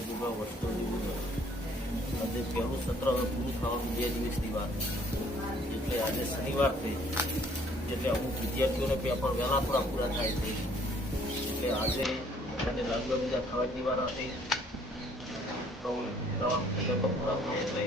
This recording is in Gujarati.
ગુગા વર્ષોની ગુગા આજે પહેલું સત્ર હવે પૂરું થવાનું 2 દિવસની વાત એટલે આજે શનિવાર થઈ એટલે અમુક વિદ્યાર્થીઓને પેપર વહેલા થોડા પૂરા થાય છે એટલે આજે અને લાગુ બીજા થવાની વાર હતી તો પૂરા થવા એટલે